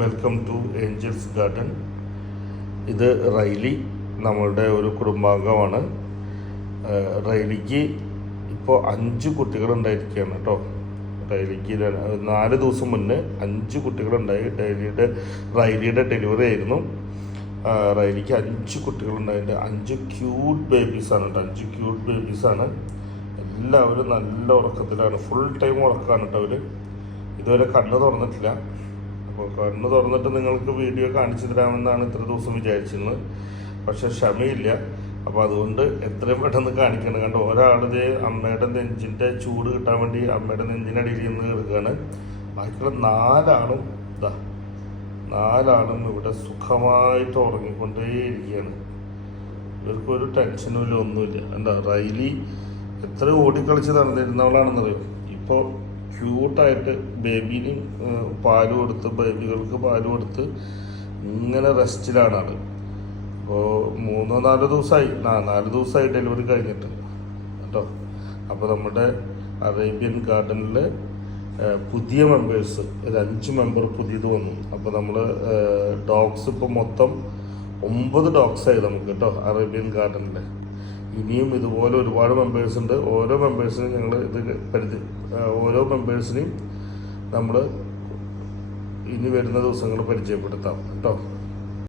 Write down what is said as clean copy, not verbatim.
Welcome to Angels Garden. ഇത് Riley നമ്മളുടെ ഒരു കുടുംബാംഗമാണ്. റൈലിക്ക് ഇപ്പോൾ 5 കുട്ടികളുണ്ടായിരിക്കുകയാണ് കേട്ടോ. റൈലിക്ക് 4 ദിവസം മുന്നേ 5 കുട്ടികളുണ്ടായി. റൈലിയുടെ ഡെലിവറി ആയിരുന്നു. റൈലിക്ക് 5 കുട്ടികളുണ്ടായിട്ട് 5 ക്യൂട്ട് ബേബീസാണ് കേട്ടോ. 5 ക്യൂട്ട് ബേബീസാണ്. എല്ലാവരും നല്ല ഉറക്കത്തിലാണ്, ഫുൾ ടൈം ഉറക്കമാണ് കേട്ടോ. അവർ ഇതുവരെ കണ്ണ് തുറന്നിട്ടില്ല. അപ്പോൾ കണ്ണ് തുറന്നിട്ട് നിങ്ങൾക്ക് വീഡിയോ കാണിച്ചു തരാമെന്നാണ് ഇത്ര ദിവസം വിചാരിച്ചിരുന്നത്. പക്ഷെ ക്ഷമയില്ല. അപ്പോൾ അതുകൊണ്ട് എത്രയും പെട്ടെന്ന് കാണിക്കണം. കണ്ടോ, ഒരാളിത് അമ്മയുടെ നെഞ്ചിൻ്റെ ചൂട് കിട്ടാൻ വേണ്ടി അമ്മയുടെ നെഞ്ചിനടിയിൽ നിന്ന് കിടക്കുകയാണ്. ബാക്കിയുള്ള 4 ആളും ഇവിടെ സുഖമായിട്ട് ഉറങ്ങിക്കൊണ്ടേയിരിക്കുകയാണ്. ഇവർക്കൊരു ടെൻഷനും ഇല്ല, ഒന്നുമില്ല. എന്താ റൈലി എത്ര ഓടിക്കളിച്ച് നടന്നിരുന്നവളാണെന്നറിയോ. ഇപ്പോൾ ക്യൂട്ടായിട്ട് ബേബിന് പാല് കൊടുത്ത്, ബേബികൾക്ക് പാല് കൊടുത്ത് ഇങ്ങനെ റെസ്റ്റിലാണ് ആൾ. അപ്പോൾ 3-4 ദിവസമായി, 4 ദിവസമായി ഡെലിവറി കഴിഞ്ഞിട്ട് കേട്ടോ. അപ്പോൾ നമ്മുടെ അറേബ്യൻ ഗാർഡനിൽ പുതിയ മെമ്പേഴ്സ്, ഒരു 5 മെമ്പർ പുതിയത് വന്നു. അപ്പോൾ നമ്മൾ ഡോഗ്സ് ഇപ്പോൾ മൊത്തം 9 ഡോഗ്സായി നമുക്ക് കേട്ടോ അറേബ്യൻ ഗാർഡനിൽ. ഇനിയും ഇതുപോലെ ഒരുപാട് മെമ്പേഴ്സ് ഉണ്ട്. ഓരോ മെമ്പേഴ്സിനും ഞങ്ങൾ ഓരോ മെമ്പേഴ്സിനെയും നമ്മൾ ഇനി വരുന്ന ദിവസങ്ങൾ പരിചയപ്പെടുത്താം കേട്ടോ.